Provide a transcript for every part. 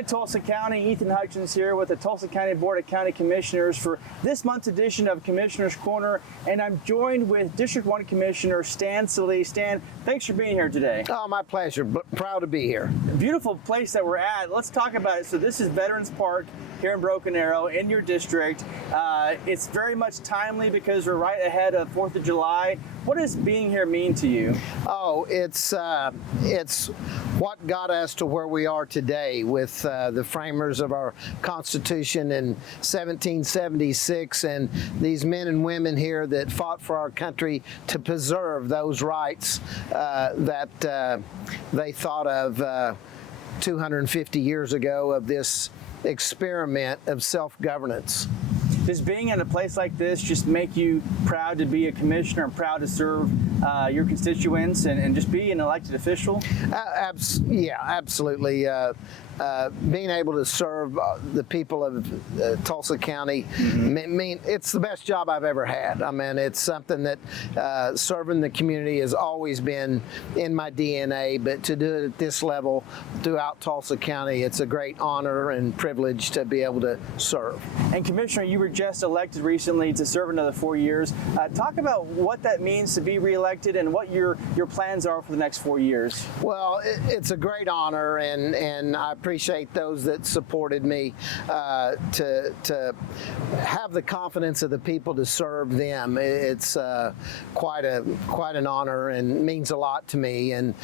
Hi, Tulsa County. Ethan Hutchins here with the Tulsa County Board of County Commissioners for this month's edition of Commissioner's Corner, and I'm joined with District 1 Commissioner Stan Sallee. Stan, thanks for being here today. Oh, my pleasure. Proud to be here. Beautiful place that we're at. Let's talk about it. So this is Veterans Park here in Broken Arrow in your district. It's very much timely because we're right ahead of 4th of July. What does being here mean to you? Oh, it's what got us to where we are today with the framers of our Constitution in 1776 and these men and women here that fought for our country to preserve those rights that they thought of 250 years ago of this experiment of self-governance. Does being in a place like this just make you proud to be a commissioner and proud to serve your constituents and just be an elected official? Yeah, absolutely. Being able to serve the people of Tulsa County, it's the best job I've ever had. I mean, it's something that serving the community has always been in my DNA, but to do it at this level throughout Tulsa County, it's a great honor and privilege to be able to serve. And Commissioner, you were just elected recently to serve another 4 years. Talk about what that means to be reelected and what your plans are for the next 4 years. Well, it's a great honor, and I appreciate those that supported me to have the confidence of the people to serve them. It's quite an honor and means a lot to me, and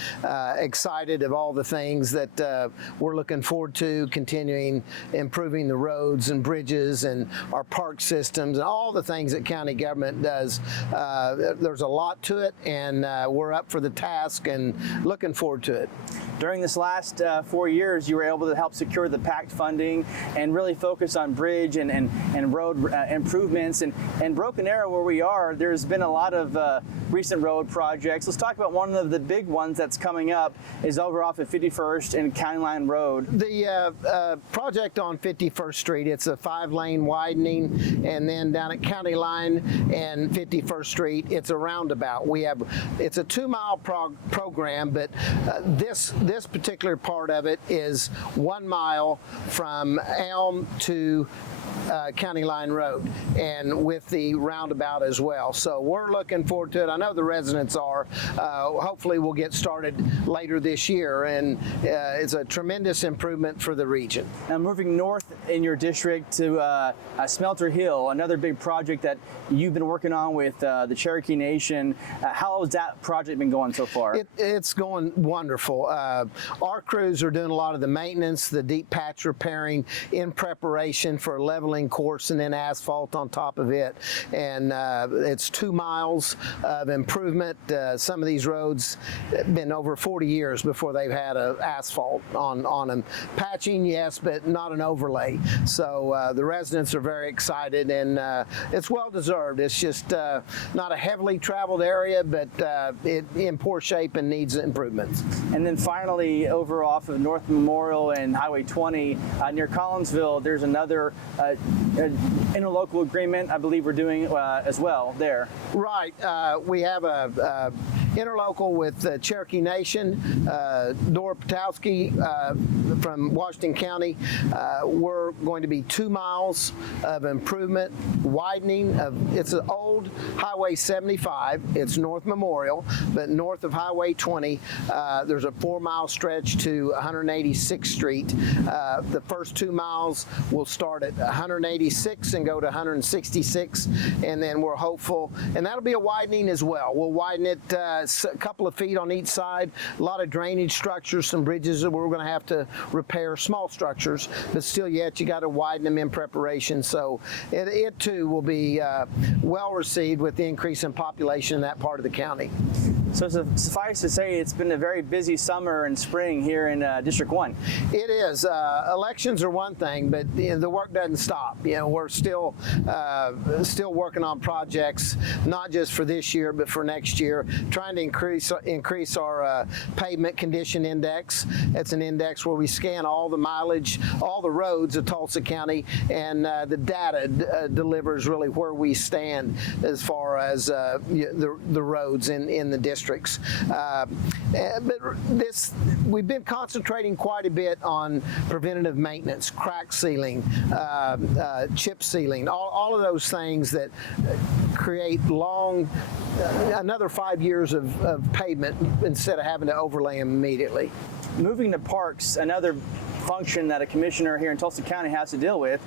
excited of all the things that we're looking forward to, continuing improving the roads and bridges and our park systems and all the things that county government does. There's a lot to it, and we're up for the task and looking forward to it. During this last 4 years, you were able to help secure the PACT funding and really focus on bridge and road improvements. And Broken Arrow, where we are, there's been a lot of recent road projects. Let's talk about one of the big ones that's coming up is over off at 51st and County Line Road. The project on 51st Street, it's a 5-lane widening, and then down at County Line and 51st Street, it's a roundabout. It's a 2-mile program, but this particular part of it is 1 mile from Elm to County Line Road, and with the roundabout as well. So we're looking forward to it. I know the residents are. Hopefully we'll get started later this year, and it's a tremendous improvement for the region. Now moving north in your district to Smelter Hill, another big project that you've been working on with the Cherokee Nation. How has that project been going so far? It's going wonderful. Our crews are doing a lot of the maintenance, the deep patch repairing in preparation for leveling course and then asphalt on top of it. And it's 2 miles of improvement. Some of these roads have been over 40 years before they've had asphalt on them. Patching, yes, but not an overlay. So the residents are very excited, and it's well deserved. It's just not a heavily traveled area, but it's in poor shape and needs improvements. And then finally, over off of North Memorial and Highway 20 near Collinsville, there's another interlocal agreement I believe we're doing as well there. Right. We have a interlocal with the Cherokee Nation, Dora Patowski from Washington County. We're going to be 2 miles of improvement, widening of, it's an old Highway 75, it's North Memorial, but north of Highway 20, there's a 4-mile stretch to 186th Street. The first 2 miles will start at 186 and go to 166, and then we're hopeful, and that'll be a widening as well. We'll widen it a couple of feet on each side, a lot of drainage structures, some bridges that we're going to have to repair, small structures, but still yet you got to widen them in preparation. So it too will be well received with the increase in population in that part of the county. So suffice to say, it's been a very busy summer and spring here in District 1. It is. Elections are one thing, but the work doesn't stop. We're still working on projects, not just for this year, but for next year, trying trying to increase our pavement condition index. It's an index where we scan all the mileage, all the roads of Tulsa County, and the data delivers really where we stand as far as the roads in the districts. But we've been concentrating quite a bit on preventative maintenance, crack sealing, chip sealing, all of those things that create another 5 years of pavement instead of having to overlay them immediately. Moving to parks, another function that a commissioner here in Tulsa County has to deal with.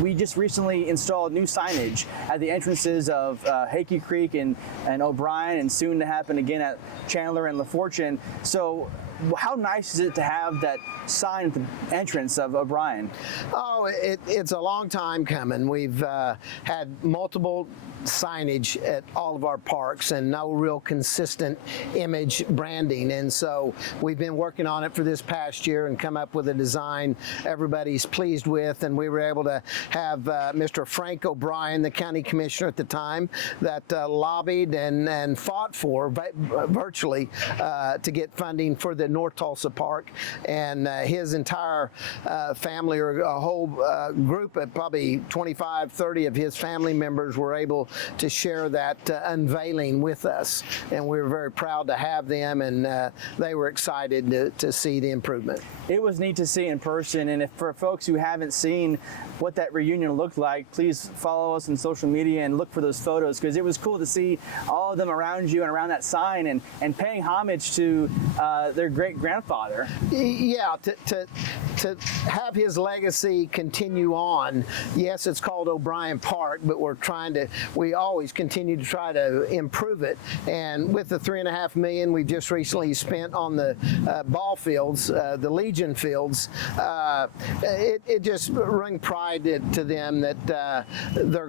We just recently installed new signage at the entrances of Hakey Creek and O'Brien, and soon to happen again at Chandler and LaFortune. So how nice is it to have that sign at the entrance of O'Brien? Oh, it's a long time coming. We've had multiple signage at all of our parks and no real consistent image branding, and so we've been working on it for this past year and come up with a design everybody's pleased with, and we were able to have Mr. Frank O'Brien, the county commissioner at the time, that lobbied and fought for virtually to get funding for the North Tulsa Park, and his entire family, or a whole group of probably 25, 30 of his family members were able to share that unveiling with us, and we were very proud to have them, and they were excited to see the improvement. It was neat to see in person, and if for folks who haven't seen what that reunion looked like, please follow us on social media and look for those photos, because it was cool to see all of them around you and around that sign, and paying homage to their great-grandfather. Yeah, to have his legacy continue on. Yes, it's called O'Brien Park, but we always continue to try to improve it. And with the $3.5 million we've just recently spent on the ball fields, the Legion fields, it just brings pride to them that their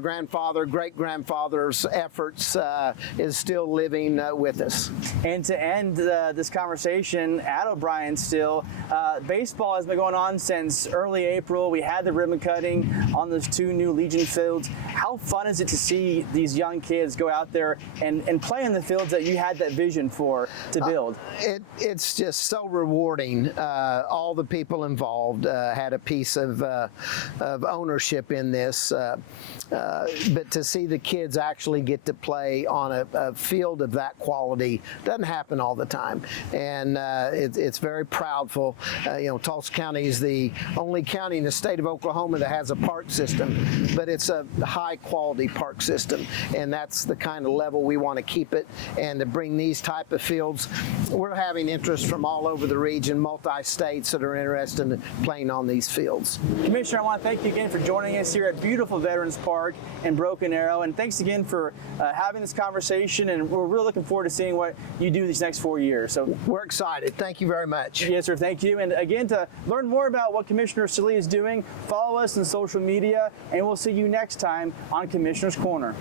great-grandfather's efforts is still living with us. And to end this conversation at O'Brien still, baseball has been going on since early April. We had the ribbon cutting on those 2 new Legion fields. How fun is it to see these young kids go out there and play in the fields that you had that vision for to build? It's just so rewarding. All the people involved had a piece of ownership in this, but to see the kids actually get to play on a field of that quality doesn't happen all the time, and it's very proudful. Tulsa County is the only county in the state of Oklahoma that has a park system, but it's a high-quality park system, and that's the kind of level we want to keep it. And to bring these type of fields, we're having interest from all over the region, multi-states that are interested in playing on these fields. Commissioner, I want to thank you again for joining us here at beautiful Veterans Park in Broken Arrow, and thanks again for having this conversation, and we're really looking forward to seeing what you do these next 4 years. So we're excited. Thank you very much. Yes, sir. Thank you. And again, to learn more about what Commissioner Sallee is doing, follow us on social media, and we'll see you next time on Commissioner's Corner.